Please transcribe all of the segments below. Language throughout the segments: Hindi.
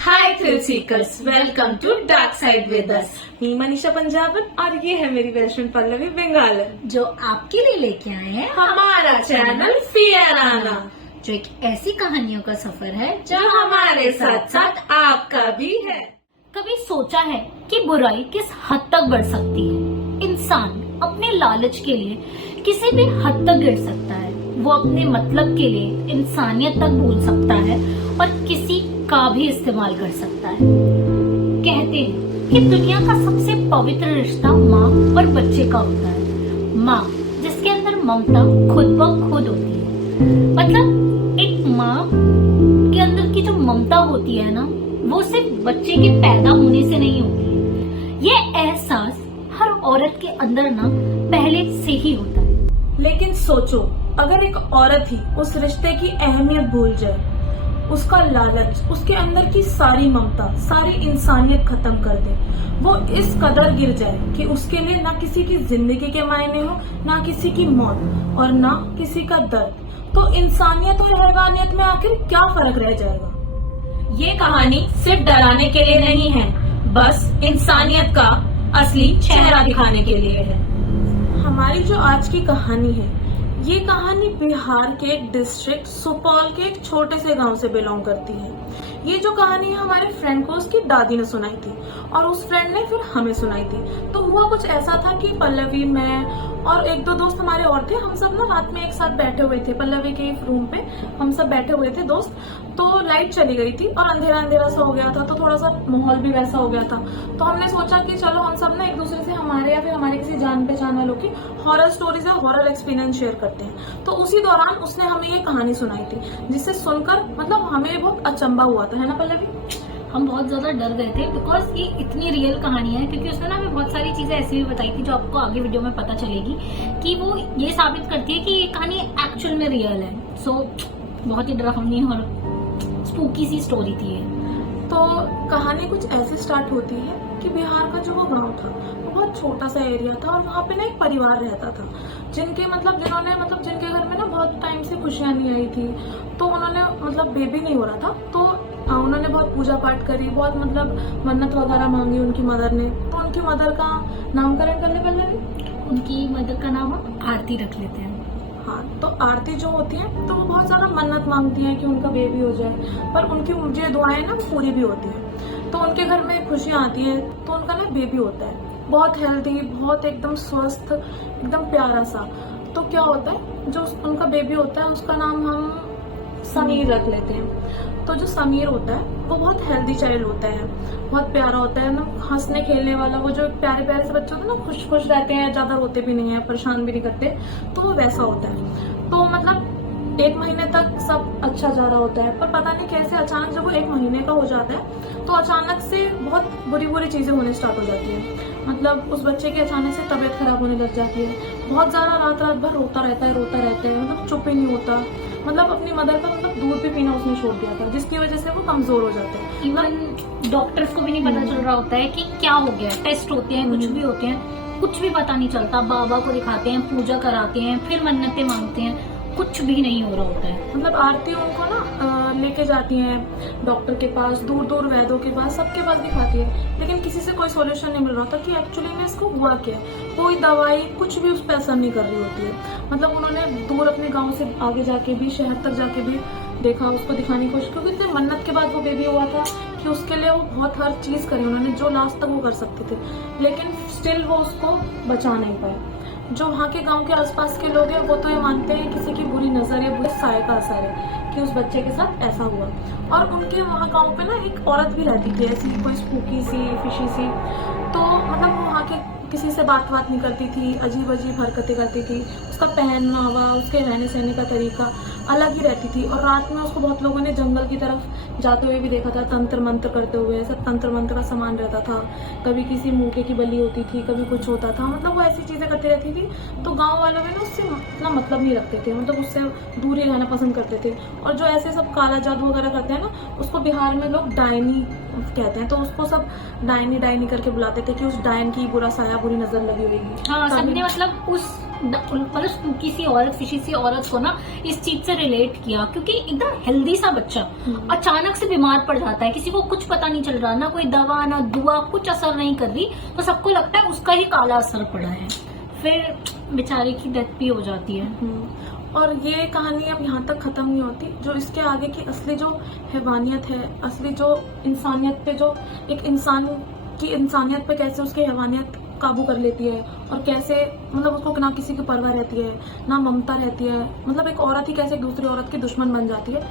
Hi thrill seekers, welcome to dark side with us. मी मनीषा पंजाबन और ये है मेरी बेस्ट फ्रेंड पल्लवी बंगालन, जो आपके लिए लेके आए हैं हमारा चैनल फियराना, जो एक ऐसी कहानियों का सफर है जो हमारे साथ साथ आपका भी है। कभी सोचा है कि बुराई किस हद तक बढ़ सकती है? इंसान अपने लालच के लिए किसी भी हद तक गिर सकता है। वो अपने मतलब के लिए इंसानियत तक भूल सकता है और किसी का भी इस्तेमाल कर सकता है। कहते हैं कि दुनिया का सबसे पवित्र रिश्ता माँ और बच्चे का होता है। माँ जिसके अंदर ममता खुद ब खुद होती है। मतलब एक माँ के अंदर की जो ममता होती है ना, वो सिर्फ बच्चे के पैदा होने से नहीं होती है। ये एहसास हर औरत के अंदर ना पहले से ही होता है। लेकिन सोचो, अगर एक औरत ही उस रिश्ते की अहमियत भूल जाए, उसका लालच, उसके अंदर की सारी ममता, सारी इंसानियत खत्म कर दे, वो इस कदर गिर जाए कि उसके लिए ना किसी की जिंदगी के मायने हो, ना किसी की मौत और ना किसी का दर्द, तो इंसानियत और हैवानियत में आखिर क्या फर्क रह जाएगा? ये कहानी सिर्फ डराने के लिए नहीं है, बस इंसानियत का असली चेहरा दिखाने के लिए है। हमारी जो आज की कहानी है, ये कहानी बिहार के एक डिस्ट्रिक्ट सुपौल के एक छोटे से गांव से बिलोंग करती है। ये जो कहानी है हमारे फ्रेंड को उसकी दादी ने सुनाई थी और उस फ्रेंड ने फिर हमें सुनाई थी। तो हुआ कुछ ऐसा था कि पल्लवी, मैं और एक दो दोस्त हमारे और थे, हम सब ना रात में एक साथ बैठे हुए थे पल्लवी के रूम पे। हम सब बैठे हुए थे दोस्त, तो लाइट चली गई थी और अंधेरा अंधेरा सा हो गया था, तो थोड़ा सा माहौल भी वैसा हो गया था। तो हमने सोचा कि चलो हम सब ना एक दूसरे से हमारे या फिर हमारे किसी जान पहचान वालों की हॉरर स्टोरीज या हॉरर एक्सपीरियंस शेयर करते हैं। तो उसी दौरान उसने हमें ये कहानी सुनाई थी, जिससे सुनकर मतलब हमें बहुत अचंभा हुआ था, है ना पल्लवी? हम बहुत ज्यादा डर गए थे बिकॉज ये इतनी रियल कहानी है, क्योंकि उसने ना हमें बहुत सारी चीजें ऐसी भी बताई थी जो आपको आगे वीडियो में पता चलेगी कि वो ये साबित करती है कि ये कहानी एक्चुअल में रियल है। सो बहुत ही डरावनी और स्पूकी सी स्टोरी थी ये। तो कहानी कुछ ऐसे स्टार्ट होती है कि बिहार का जो वो गांव था, वो बहुत छोटा सा एरिया था और वहाँ पे ना एक परिवार रहता था, जिनके जिनके घर में ना बहुत टाइम से खुशियां नहीं आई थी। तो उन्होंने बेबी नहीं हो रहा था, तो उन्होंने बहुत पूजा पाठ करी, बहुत मन्नत वगैरह मांगी उनकी मदर ने। तो उनकी मदर का नामकरण करने वाले, उनकी मदर का नाम हम आरती रख लेते हैं। हाँ, तो आरती जो होती है तो वो बहुत ज्यादा मन्नत मांगती है कि उनका बेबी हो जाए, पर उनकी जो दुआएं ना पूरी भी होती है। तो उनके घर में खुशियां आती हैं, तो उनका ना बेबी होता है, बहुत हेल्दी, बहुत एकदम स्वस्थ, एकदम प्यारा सा। तो क्या होता है, जो उनका बेबी होता है उसका नाम हम समीर रख लेते हैं। तो जो समीर होता है वो बहुत हेल्दी चाइल्ड होता है, बहुत प्यारा होता है ना, हंसने खेलने वाला। वो जो प्यारे प्यारे से बच्चे होते हैं ना, खुश खुश रहते हैं, ज्यादा रोते भी नहीं है, परेशान भी नहीं करते, तो वो वैसा होता है। तो 1 महीने तक सब अच्छा जा रहा होता है, पर पता नहीं कैसे अचानक जब वो 1 महीने का हो जाता है तो अचानक से बहुत बुरी बुरी चीजें होने स्टार्ट हो जाती है। उस बच्चे की अचानक से तबीयत खराब होने लग जाती है, बहुत ज्यादा रात रात भर रोता रहता है, चुप ही नहीं होता। अपनी मदर का दूध भी पीना उसने छोड़ दिया था, जिसकी वजह से वो कमजोर हो जाता है। इवन डॉक्टर्स को भी नहीं पता चल रहा होता है कि क्या हो गया। टेस्ट होते हैं, कुछ भी होते हैं, कुछ भी पता नहीं चलता। बाबा को दिखाते हैं, पूजा कराते हैं, फिर मन्नतें मांगते हैं, कुछ भी नहीं हो रहा होता है। आरती उनको ना लेके जाती हैं डॉक्टर के पास, दूर दूर वैद्यों के पास, सबके पास दिखाती है, लेकिन किसी से कोई सॉल्यूशन नहीं मिल रहा था कि एक्चुअली में इसको हुआ क्या है। कोई दवाई कुछ भी उस पर असर नहीं कर रही होती है। उन्होंने दूर अपने गांव से आगे जाके भी, शहर तक जाके भी देखा, उसको दिखाने की कोशिश, क्योंकि इतने मन्नत के बाद वो बेबी हुआ था कि उसके लिए वो बहुत हर चीज करी उन्होंने, जो लास्ट तक वो कर सकते थे, लेकिन स्टिल वो उसको बचा नहीं पाए। जो वहाँ के गांव के आसपास के लोग हैं वो तो ये मानते हैं किसी की बुरी नजर या बुरे साये का असर है कि उस बच्चे के साथ ऐसा हुआ। और उनके वहाँ गांव पे ना एक औरत भी रहती थी, ऐसी कोई स्पूकी सी, फिशी सी। तो वो वहाँ के किसी से बात नहीं करती थी, अजीब अजीब हरकतें करती थी। उसका पहनावा, उसके रहने सहने का तरीका अलग ही रहती थी। और रात में उसको बहुत लोगों ने जंगल की तरफ जाते हुए भी देखा था, तंत्र मंत्र करते हुए। सब तंत्र मंत्र का सामान रहता था, कभी किसी मूंगे की बलि होती थी, कभी कुछ होता था। वो ऐसी चीजें करती रहती थी। तो गाँव वालों में ना उससे इतना मतलब नहीं रखते थे, उससे दूर ही रहना पसंद करते थे। और जो ऐसे सब काला जादू वगैरह करते हैं ना, उसको बिहार में लोग डायनी कहते हैं, तो उसको सब डायनी करके बुलाते थे कि उस डायन की बुरा साया, बुरी नजर लगी हुई है। हाँ, तभी- सबने मतलब किसी सी औरत को ना इस चीज से रिलेट किया, क्योंकि एकदम हेल्दी सा बच्चा अचानक से बीमार पड़ जाता है, किसी को कुछ पता नहीं चल रहा, ना कोई दवा ना दुआ कुछ असर नहीं कर रही, तो सबको लगता है उसका ही काला असर पड़ा है, फिर बेचारे की डेथ भी हो जाती है। और ये कहानी अब यहाँ तक खत्म नहीं होती, जो इसके आगे की असली जो हैवानियत है, असली जो इंसानियत पे, जो एक इंसान की इंसानियत पे कैसे उसकी हैवानियत काबू कर लेती है, और कैसे मतलब उसको ना किसी की परवाह रहती है, ना ममता रहती है, मतलब एक औरत ही कैसे दूसरी औरत की दुश्मन बन जाती है,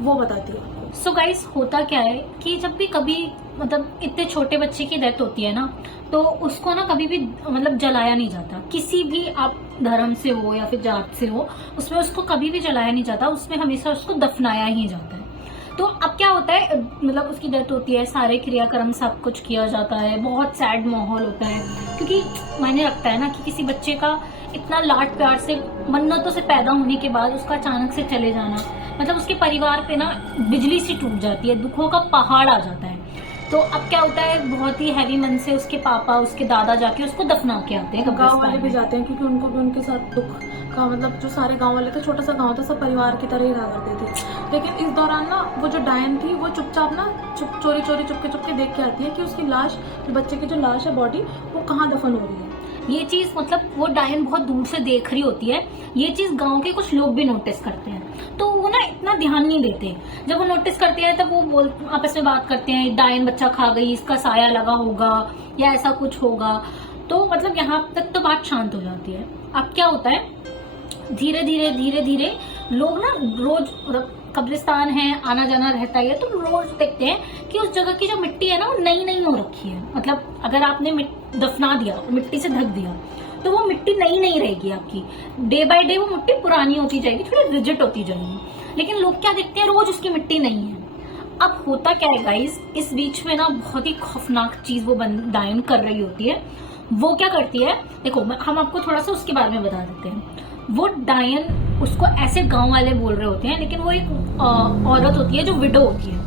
वो बताती है। सो गाइस, होता क्या है कि जब भी कभी मतलब इतने छोटे बच्चे की डेथ होती है ना, तो उसको ना कभी भी मतलब जलाया नहीं जाता, किसी भी आप धर्म से हो या फिर जात से हो, उसमें उसको कभी भी जलाया नहीं जाता, उसमें हमेशा उसको दफनाया ही जाता है। तो अब क्या होता है, मतलब उसकी डेथ होती है, सारे क्रियाक्रम सब कुछ किया जाता है, बहुत सैड माहौल होता है, क्योंकि मायने रखता है ना कि किसी बच्चे का इतना लाड प्यार से मन्नतों से पैदा होने के बाद उसका अचानक से चले जाना, मतलब उसके परिवार पे ना बिजली सी टूट जाती है, दुखों का पहाड़ आ जाता है। तो अब क्या होता है, बहुत ही हैवी मन से उसके पापा उसके दादा जाके उसको दफना के आते हैं। गांव वाले भी जाते हैं, क्योंकि उनको भी उनके साथ दुख का मतलब, जो सारे गांव वाले थे, छोटा सा गांव था, सब परिवार की तरह ही रहा करते थे। लेकिन इस दौरान ना वो जो डायन थी वो चुपचाप ना चोरी चुपके देख के आती है कि उसकी लाश, बच्चे की जो लाश है बॉडी, वो कहाँ दफन हो रही है। ये चीज मतलब वो डायन बहुत दूर से देख रही होती है, ये चीज गांव के कुछ लोग भी नोटिस करते हैं, तो वो ना इतना ध्यान नहीं देते। जब वो नोटिस करते हैं तब वो आपस में बात करते हैं, डायन बच्चा खा गई, इसका साया लगा होगा या ऐसा कुछ होगा, तो मतलब यहाँ तक तो बात शांत हो जाती है। अब क्या होता है, धीरे धीरे लोग ना रोज कब्रिस्तान है, आना जाना रहता है, तो रोज देखते हैं कि उस जगह की जो मिट्टी है ना वो नई हो रखी है। मतलब अगर आपने दफना दिया, मिट्टी से ढक दिया, तो वो मिट्टी नई रहेगी आपकी, डे बाय डे वो मिट्टी पुरानी होती जाएगी, थोड़ी रिजिड होती जाएगी। लेकिन लोग क्या देखते हैं, रोज उसकी मिट्टी नहीं है। अब होता क्या है गाइस, इस बीच में ना बहुत ही खौफनाक चीज वो डायन कर रही होती है। वो क्या करती है, देखो हम आपको थोड़ा सा उसके बारे में बता देते हैं। वो डायन, उसको ऐसे गांव वाले बोल रहे होते हैं, लेकिन वो एक औरत होती है जो विडो होती है,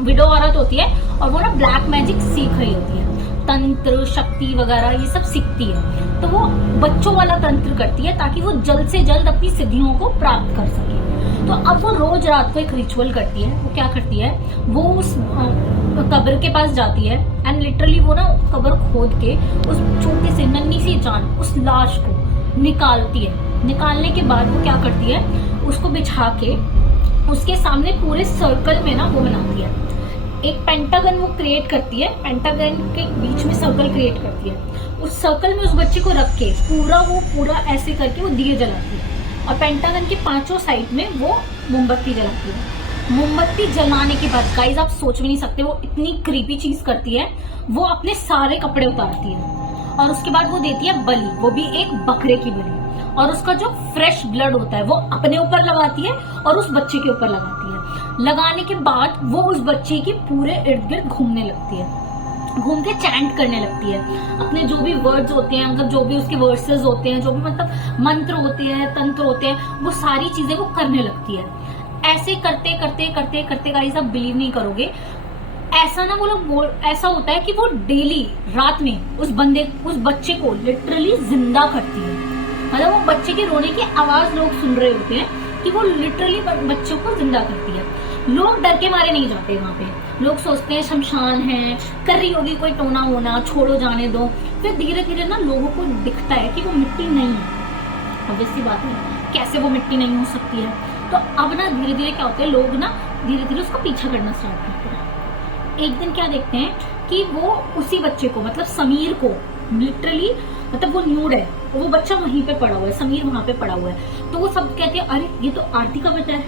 विडो औरत होती है, और वो ना ब्लैक मैजिक सीख रही होती है, तंत्र शक्ति वगैरह ये सब सीखती है। तो वो बच्चों वाला तंत्र करती है ताकि वो जल्द से जल्द अपनी सिद्धियों को प्राप्त कर सके। तो अब वो रोज रात को एक रिचुअल करती है। वो क्या करती है, वो उस कब्र के पास जाती है एंड लिटरली वो ना कब्र खोद के उस छोटी सी नन्ही सी जान, उस लाश को निकालती है। निकालने के बाद वो क्या करती है, उसको बिछा के उसके सामने पूरे सर्कल में ना वो बनाती है, एक पेंटागन वो क्रिएट करती है, पेंटागन के बीच में सर्कल क्रिएट करती है। उस सर्कल में उस बच्चे को रख के पूरा ऐसे करके वो दिए जलाती है, और पेंटागन के पांचों साइड में वो मोमबत्ती जलाती है। मोमबत्ती जलाने के बाद गाइस आप सोच भी नहीं सकते, वो इतनी क्रीपी चीज करती है, वो अपने सारे कपड़े उतारती है और उसके बाद वो देती है बलि, वो भी एक बकरे की बलि, और उसका जो फ्रेश ब्लड होता है वो अपने ऊपर लगाती है और उस बच्चे के ऊपर लगाती है। लगाने के बाद वो उस बच्चे के पूरे इर्द गिर्द घूमने लगती है, घूम के चैंट करने लगती है, अपने जो भी वर्ड्स होते हैं, मतलब जो भी उसके वर्सेस होते हैं, जो भी मतलब मंत्र होते हैं, तंत्र होते हैं, वो सारी चीजें वो करने लगती है। ऐसे करते गाइस आप बिलीव नहीं करोगे, ऐसा ना वो लोग ऐसा होता है कि वो डेली रात में उस बच्चे को लिटरली जिंदा करती है। मतलब वो बच्चे के रोने की आवाज लोग सुन रहे होते हैं कि वो लिटरली बच्चों को जिंदा करती है। लोग डर के मारे नहीं जाते वहां पे, लोग सोचते हैं शमशान है, कर रही होगी कोई टोना वोना, छोड़ो जाने दो। फिर धीरे धीरे ना लोगों को दिखता है कि वो मिट्टी नहीं है। ऑब्वियसली बात है, कैसे वो मिट्टी नहीं हो सकती है। तो अब ना धीरे धीरे क्या होता है, लोग ना धीरे धीरे उसका पीछा करना स्टार्ट करते हैं। एक दिन क्या देखते हैं कि वो उसी बच्चे को, मतलब समीर को, लिटरली मतलब वो न्यूड है, वो बच्चा वहीं पे पड़ा हुआ है, समीर वहां पे पड़ा हुआ है। तो वो सब कहते हैं अरे ये तो आरती का बेटा है,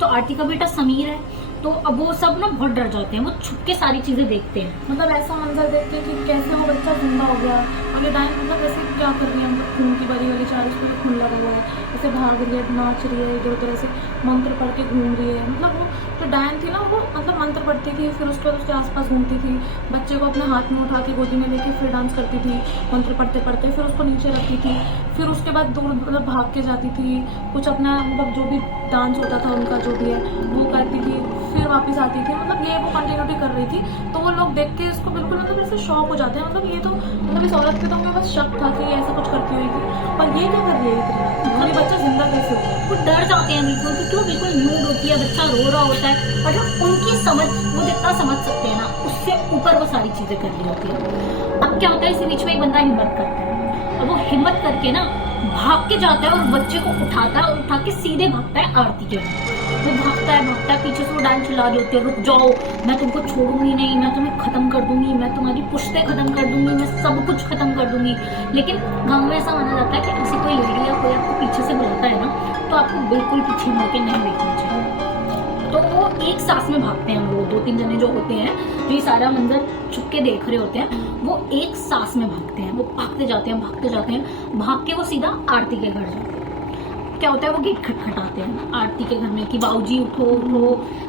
तो आरती का बेटा समीर है। तो अब वो सब ना बहुत डर जाते हैं, वो छुप के सारी चीजें देखते हैं। मतलब ऐसा मंजर देखते हैं कि कैसे वो बच्चा जिंदा हो गया, और ये डायन मतलब ऐसे क्या कर रही है, मतलब खून की बड़ी वाली चार उस पर खून लगा हुआ है, ऐसे भाग रही है, नाच रही है, इधर उधर ऐसे मंत्र पढ़ के घूम रही है। मतलब वो जो डायन थी ना, वो मतलब मंत्र पढ़ती थी, फिर उसके बाद उसके आसपास घूमती थी, बच्चे को अपने हाथ में उठा के गोदी में लेके फिर डांस करती थी मंत्र पढ़ते पढ़ते, फिर उसको नीचे रखती थी, फिर उसके बाद दूर मतलब भाग के जाती थी, कुछ अपना मतलब जो भी डांस होता था उनका जो भी है वो करती थी, फिर वापस आती थी। मतलब ये वो कंटिन्यूटी कर रही थी। तो वो लोग देख के इसको बिल्कुल मतलब ऐसे शॉक हो जाते हैं। मतलब ये तो मतलब इस औरत पे तो हमें बस शक था कि ये ऐसा कुछ करती हुई थी, पर ये क्या कर रही है इतनी, और ये बच्चा जिंदा कैसे हो गया? वो डर जाते हैं बिल्कुल कि क्यों, बिल्कुल न्यूड होती है, बच्चा रो रहा होता है, मतलब उनकी समझ, वो जितना समझ सकते हैं ना उससे ऊपर वो सारी चीजें कर रही होती है। अब क्या होता है, इसी बीच में एक बंदा हिम्मत करता है और वो हिम्मत करके ना भाग के जाता है और बच्चे को उठाता है और उठा के सीधे भागता है आरती के पास। वो भागता है, पीछे से वो डांस चला रही होती है, रुक जाओ, मैं तुमको छोड़ूंगी नहीं, मैं तुम्हें खत्म कर दूंगी, मैं तुम्हारी पुश्तें खत्म कर दूंगी, मैं सब कुछ खत्म कर दूंगी। लेकिन गाँव में ऐसा माना जाता है कि ऐसी कोई लेडी या कोई आपको पीछे से बुलाता है ना, तो आपको बिल्कुल पीछे मुड़ के नहीं देखना चाहिए। तो वो एक सांस में भागते हैं, वो 2-3 जने जो होते हैं, जो ये सारा मंजर छुप के देख रहे होते हैं, वो एक सांस में भागते हैं, वो भागते जाते हैं, भाग के वो सीधा आरती के घर जाते हैं। क्या होता है, वो गेट खटखटाते हैं आरती के घर में कि बाबूजी उठो उठो।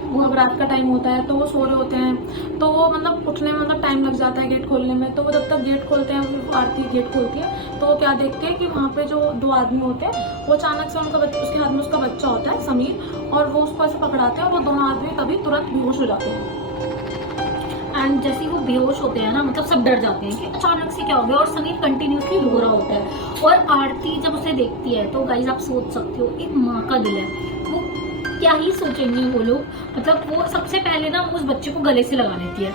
वो अब रात का टाइम होता है तो वो सो रहे होते हैं, तो वो मतलब उठने में मतलब टाइम लग जाता है गेट खोलने में। तो वो जब तक गेट खोलते हैं, फिर आरती गेट खोलती है, तो वो क्या देखते हैं कि वहाँ पे जो 2 आदमी होते हैं, वो अचानक से उनका उसके हाथ में उसका बच्चा होता है समीर, और वो उसको ऐसे पकड़ाते हैं और वो दोनों आदमी तभी तुरंत बेहोश हो जाते हैं। एंड जैसे ही वो बेहोश होते हैं ना, मतलब सब डर जाते हैं कि अचानक से क्या हो गया, और समीर कंटिन्यूसली रो रहा होता है। और आरती जब उसे देखती है तो गाइस आप सोच सकते हो, एक माँ का दिल है, वो क्या ही सोचेंगे वो लोग। मतलब वो सबसे पहले ना उस बच्चे को गले से लगा लेती है,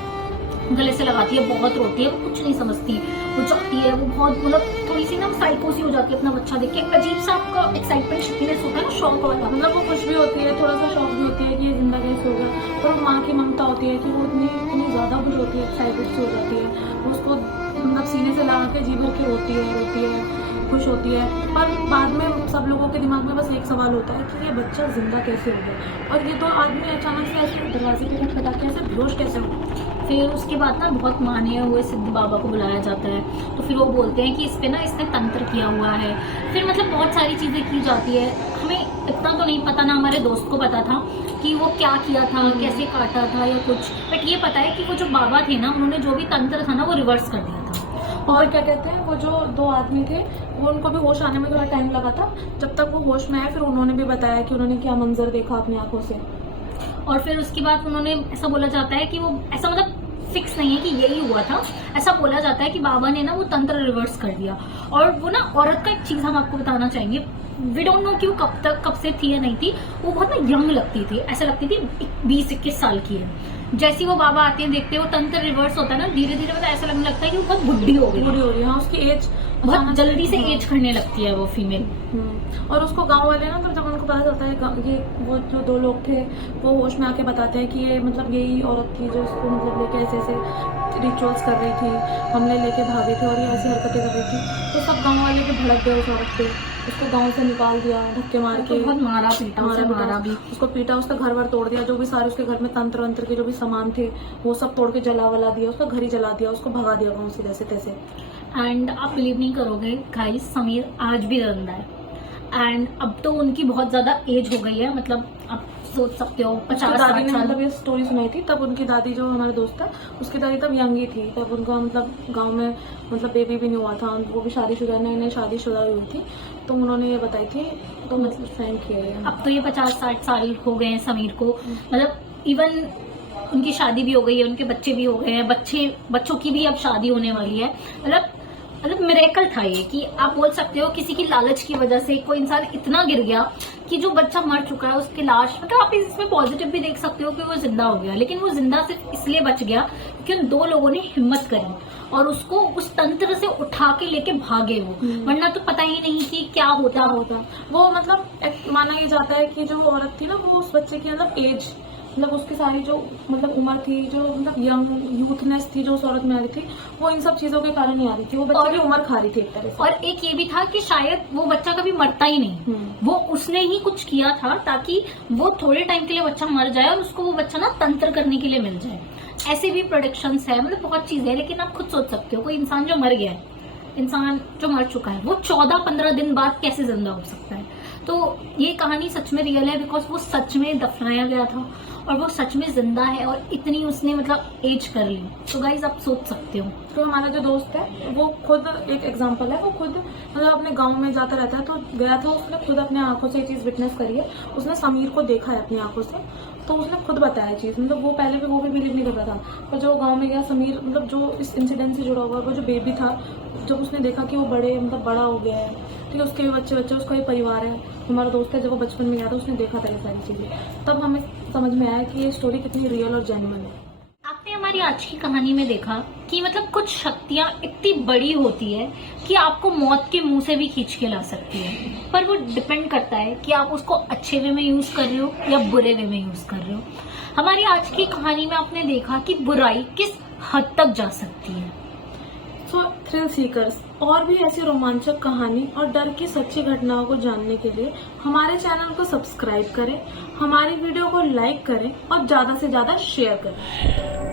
गले से लगाती है, बहुत रोती है, वो कुछ नहीं समझती, वो चाहती है, वो बहुत मतलब थोड़ी सी ना साइको सी हो जाती है अपना बच्चा देख के। अजीब सा आपका एक्साइटमेंट शिकीनेस होता है ना, शौक वाला, मतलब वो खुश भी होती है, थोड़ा सा शौक भी होती है कि ये जिंदा कैसे होगा, पर माँ की ममता होती है कि वो इतनी ज़्यादा खुश होती है, एक्साइटेड सी हो जाती है, वो उसको मतलब सीने से लगा के जी भर के रोती है, खुश होती है। पर बाद में सब लोगों के दिमाग में बस एक सवाल होता है कि ये बच्चा जिंदा कैसे हो गया, और ये 2 आदमी अचानक से ऐसे दरवाजे पे खटखटा के ऐसे बेहोश कैसे हो गए। फिर उसके बाद ना बहुत माने हुए सिद्ध बाबा को बुलाया जाता है, तो फिर वो बोलते हैं कि इस पे ना इसने तंत्र किया हुआ है। फिर मतलब बहुत सारी चीजें की जाती है, हमें इतना तो नहीं पता ना, हमारे दोस्त को पता था कि वो क्या किया था, कैसे काटा था या कुछ, बट ये पता है कि वो जो बाबा थे ना, उन्होंने जो भी तंत्र था ना वो रिवर्स कर दिया था। और क्या कहते हैं, वो जो 2 आदमी थे, वो उनको भी होश आने में थोड़ा टाइम लगा था। जब तक वो होश में आए, फिर उन्होंने भी बताया कि उन्होंने क्या मंजर देखा अपनी आंखों से। और फिर उसके बाद उन्होंने, ऐसा बोला जाता है कि वो ऐसा मतलब फिक्स नहीं है कि यही हुआ था, ऐसा बोला जाता है कि बाबा ने ना वो तंत्र रिवर्स कर दिया। और वो ना औरत का एक चीज हम आपको बताना चाहेंगे, वी डोंट नो कि वो कब से थी या नहीं थी, वो बहुत ना यंग लगती थी, ऐसा लगती थी 20-21 साल की है। जैसे वो बाबा आते हैं, देखते हैं वो तंत्र रिवर्स होता है ना, धीरे धीरे मतलब ऐसा लगने लगता है कि वो बहुत बुढ़ी हो गई, हाँ, उसकी एज बहुत जल्दी से एज करने लगती है वो फीमेल। और उसको गांव वाले ना, तो जब उनको पता चलता है, ये वो जो 2 लोग थे वो होश में आके बताते हैं कि ये मतलब यही औरत थी जो इसको मतलब लेके ऐसे रिचुअल्स कर रही थी, हमले लेके भागे थे और ये ऐसी हरकतें कर रही थी। तो सब गांव वाले भी भड़क गए उस औरत पे, उसको गांव से निकाल दिया धक्के मार के, बहुत मारा पीटा, उसे मारा भी, उसको पीटा, उसका घर वर तोड़ दिया, जो भी सारे उसके घर में तंत्र वंत्र के जो भी सामान थे वो सब तोड़ के जला वला दिया, उसका घर ही जला दिया, उसको भगा दिया गाँव से जैसे तैसे। एंड आप बिलीव नहीं करोगे गाइस, समीर आज भी जिंदा है। एंड अब तो उनकी बहुत ज्यादा एज हो गई है, मतलब आप सोच सकते हो 50-60 दादी ने साल। मतलब ये स्टोरी सुनाई थी, तब उनकी दादी जो हमारे दोस्त था, उसकी दादी तब यंग ही थी, तब उनका मतलब गांव में मतलब बेबी भी नहीं हुआ था, वो भी शादीशुदा, नई शादीशुदा हुई थी, तो उन्होंने ये बताई थी, तो मतलब फ्रेंड किए। अब तो ये 50-60 साल हो गए हैं समीर को, मतलब इवन उनकी शादी भी हो गई है, उनके बच्चे भी हो गए हैं, बच्चों की भी अब शादी होने वाली है। मतलब मिरेकल था ये, कि आप बोल सकते हो किसी की लालच की वजह से कोई इंसान इतना गिर गया कि जो बच्चा मर चुका है उसकी लाश, मतलब आप इसमें पॉजिटिव भी देख सकते हो कि वो जिंदा हो गया, लेकिन वो जिंदा सिर्फ इसलिए बच गया क्योंकि उन 2 लोगों ने हिम्मत करी और उसको उस तंत्र से उठा के लेके भागे वो, वरना तो पता ही नहीं कि क्या होता। वो मतलब माना ये जाता है कि जो औरत थी ना, वो उस बच्चे की मतलब एज, मतलब उसकी सारी जो मतलब उम्र थी, जो मतलब यंग यूथनेस थी जो उस औरत में आ रही थी, वो इन सब चीजों के कारण ही आ रही थी, वो बच्चे की उम्र खा रही थी एक तरह से। और एक ये भी था कि शायद वो बच्चा कभी मरता ही नहीं, वो उसने ही कुछ किया था ताकि वो थोड़े टाइम के लिए बच्चा मर जाए और उसको वो बच्चा ना तंत्र करने के लिए मिल जाए। ऐसे भी प्रोडिक्शंस है, मतलब बहुत चीजें है, लेकिन आप खुद सोच सकते हो कोई इंसान जो मर गया है, इंसान जो मर चुका है वो 14-15 दिन बाद कैसे जिंदा हो सकता है। तो ये कहानी सच में रियल है, बिकॉज वो सच में दफनाया गया था और वो सच में जिंदा है और इतनी उसने मतलब एज कर ली। तो गाइज आप सोच सकते हो। तो हमारा जो दोस्त है वो खुद एक एग्जांपल है, वो खुद मतलब अपने गांव में जाता रहता है, तो गया था, उसने खुद अपने आंखों से ये चीज विटनेस करी है, उसने समीर को देखा है अपनी आंखों से, तो उसने खुद बताया चीज, मतलब वो पहले भी वो भी बिलीव नहीं करता था, पर जो गाँव में गया समीर, मतलब जो इस इंसिडेंट से जुड़ा हुआ वो जो बेबी था, जब उसने देखा कि वो बड़ा हो गया है, ठीक है, उसके भी बच्चे उसका भी परिवार है, हमारा दोस्त है, जब वो बचपन में गया था उसने देखा था ये सारी चीजें, तब हमें समझ में आया कि ये स्टोरी कितनी रियल और जेन्युइन है। आपने हमारी आज की कहानी में देखा कि मतलब कुछ शक्तियां इतनी बड़ी होती है कि आपको मौत के मुंह से भी खींच के ला सकती है, पर वो डिपेंड करता है कि आप उसको अच्छे वे में यूज कर रहे हो या बुरे वे में यूज कर रहे हो। हमारी आज की कहानी में आपने देखा कि बुराई किस हद तक जा सकती है। तो थ्रिल सीकर्स और भी ऐसी रोमांचक कहानी और डर की सच्ची घटनाओं को जानने के लिए हमारे चैनल को सब्सक्राइब करें, हमारी वीडियो को लाइक करें और ज्यादा से ज्यादा शेयर करें।